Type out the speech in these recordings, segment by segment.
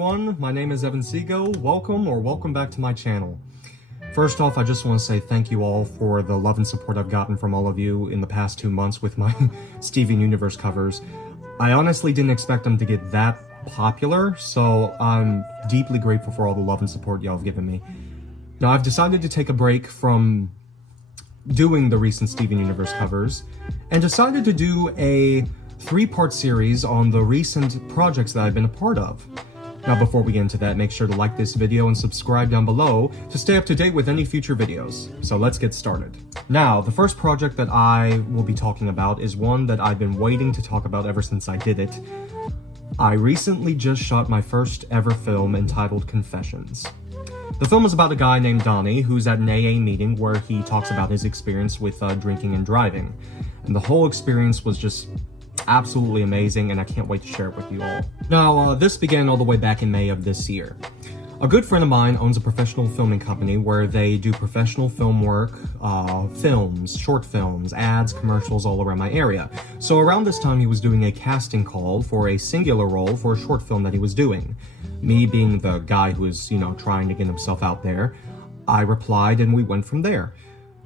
everyone, my name is Seago. Welcome back to my channel. First off, I just want to say thank you all for the love and support I've gotten from all of you in the past 2 months with my Steven Universe covers. I honestly didn't expect them to get that popular, so I'm deeply grateful for all the love and support y'all have given me. Now, I've decided to take a break from doing the recent Steven Universe covers and decided to do a 3-part series on the recent projects that I've been a part of. Now, before we get into that, make sure to like this video and subscribe down below to stay up to date with any future videos. So let's get started. Now, the first project that I will be talking about is one that I've been waiting to talk about ever since I did it. I recently just shot my first ever film entitled Confessions. The film is about a guy named Donnie who's at an AA meeting where he talks about his experience with drinking and driving. And the whole experience was just absolutely amazing, and I can't wait to share it with you all. Now, this began all the way back in May of this year. A good friend of mine owns a professional filming company where they do professional film work, films, short films, ads, commercials all around my area. So around this time he was doing a casting call for a singular role for a short film that he was doing. Me being the guy who was, trying to get himself out there, I replied and we went from there.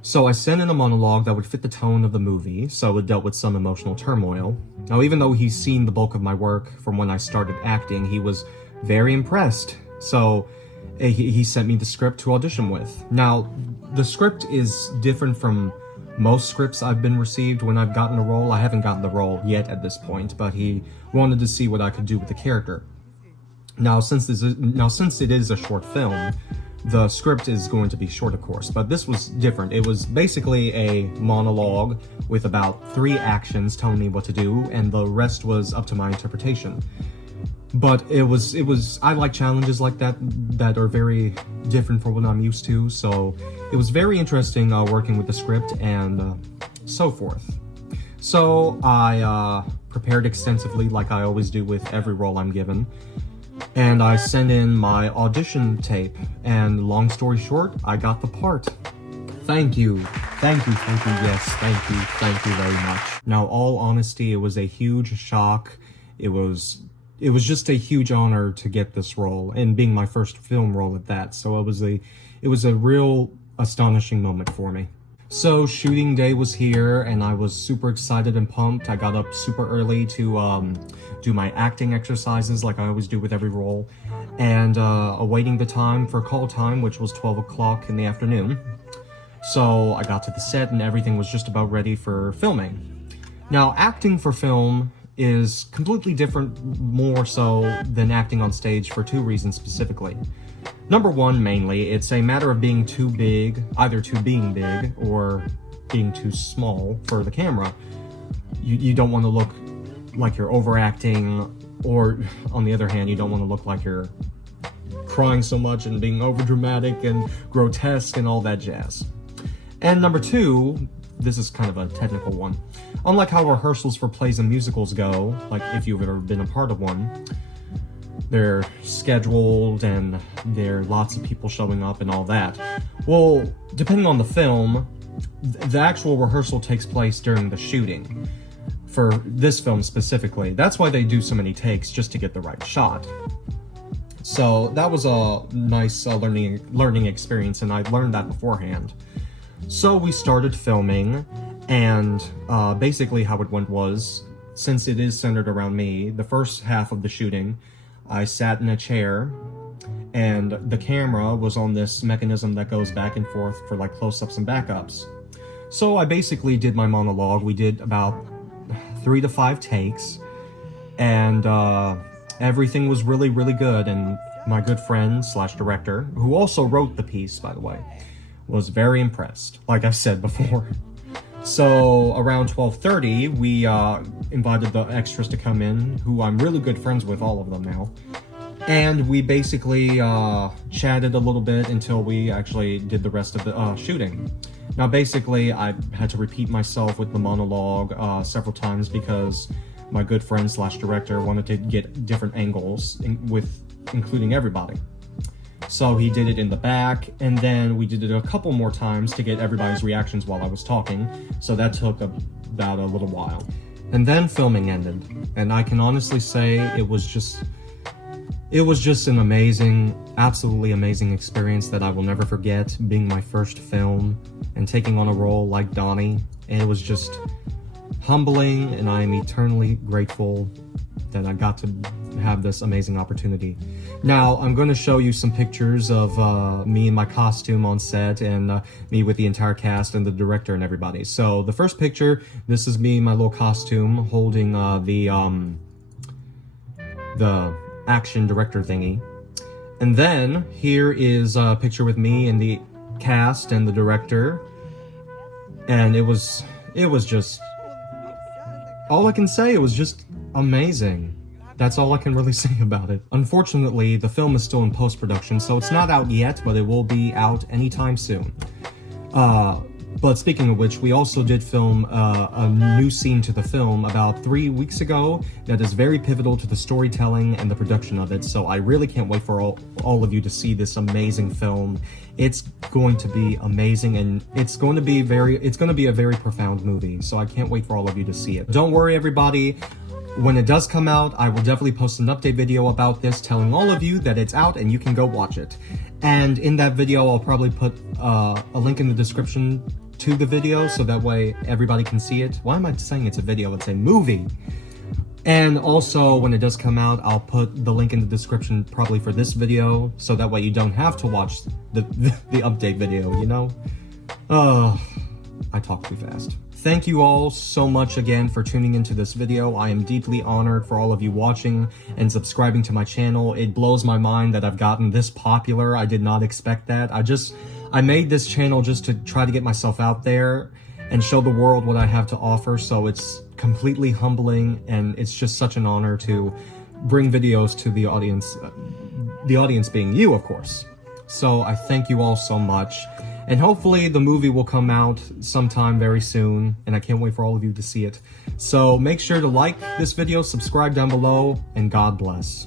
So I sent in a monologue that would fit the tone of the movie, so it dealt with some emotional turmoil. Now, even though he's seen the bulk of my work from when I started acting, he was very impressed. So he sent me the script to audition with. Now, the script is different from most scripts I've been received when I've gotten a role. I haven't gotten the role yet at this point, but he wanted to see what I could do with the character. Now, since it is a short film, the script is going to be short, of course, but this was different. It was basically a monologue with about 3 actions telling me what to do, and the rest was up to my interpretation. But I like challenges like that are very different from what I'm used to, so it was very interesting working with the script and so forth. So I prepared extensively like I always do with every role I'm given. And I sent in my audition tape, and long story short, I got the part. Thank you, yes, thank you very much. Now, all honesty, it was a huge shock. It was just a huge honor to get this role, and being my first film role at that, so it was a real astonishing moment for me. So shooting day was here, and I was super excited and pumped. I got up super early to do my acting exercises like I always do with every role, and awaiting the time for call time, which was 12 o'clock in the afternoon. So I got to the set and everything was just about ready for filming. Now, acting for film is completely different, more so than acting on stage, for 2 reasons specifically. Number 1, mainly, it's a matter of being too big, either being big or being too small for the camera. You don't want to look like you're overacting, or on the other hand, you don't want to look like you're crying so much and being overdramatic and grotesque and all that jazz. And number 2, this is kind of a technical one. Unlike how rehearsals for plays and musicals go, like if you've ever been a part of one, they're scheduled and there are lots of people showing up and all that. Well, depending on the film, the actual rehearsal takes place during the shooting. For this film specifically, that's why they do so many takes, just to get the right shot. So that was a nice learning experience, and I learned that beforehand. So we started filming, and basically how it went was, since it is centered around me, the first half of the shooting, I sat in a chair, and the camera was on this mechanism that goes back and forth for like close-ups and backups. So I basically did my monologue. We did about 3 to 5 takes, and everything was really, really good, and my good friend / director, who also wrote the piece, by the way, was very impressed, like I said before. So around 12:30, we invited the extras to come in, who I'm really good friends with, all of them now, and we basically chatted a little bit until we actually did the rest of the shooting. Now, basically, I had to repeat myself with the monologue several times because my good friend / director wanted to get different angles, including everybody. So he did it in the back, and then we did it a couple more times to get everybody's reactions while I was talking, so that took about a little while. And then filming ended, and I can honestly say it was just It was just an amazing, absolutely amazing experience that I will never forget, being my first film and taking on a role like Donnie. And it was just humbling, and I am eternally grateful that I got to have this amazing opportunity. Now, I'm going to show you some pictures of me in my costume on set, and me with the entire cast and the director and everybody. So the first picture, this is me in my little costume holding the action director thingy. And then here is a picture with me and the cast and the director. And it was just, all I can say, it was just amazing. That's all I can really say about it. Unfortunately, the film is still in post-production, so it's not out yet, but it will be out anytime soon. But speaking of which, we also did film a new scene to the film about 3 weeks ago that is very pivotal to the storytelling and the production of it, so I really can't wait for all of you to see this amazing film. It's going to be amazing, and it's going to be a very profound movie, so I can't wait for all of you to see it. Don't worry, everybody. When it does come out, I will definitely post an update video about this, telling all of you that it's out and you can go watch it. And in that video, I'll probably put a link in the description to the video, so that way everybody can see it. Why am I saying it's a video? It's a movie. And also, when it does come out, I'll put the link in the description probably for this video, so that way you don't have to watch the update video, you know? I talk too fast. Thank you all so much again for tuning into this video. I am deeply honored for all of you watching and subscribing to my channel. It blows my mind that I've gotten this popular. I did not expect that. I made this channel just to try to get myself out there and show the world what I have to offer, so it's completely humbling, and it's just such an honor to bring videos to the audience being you, of course. So I thank you all so much. And hopefully the movie will come out sometime very soon, and I can't wait for all of you to see it. So make sure to like this video, subscribe down below, and God bless.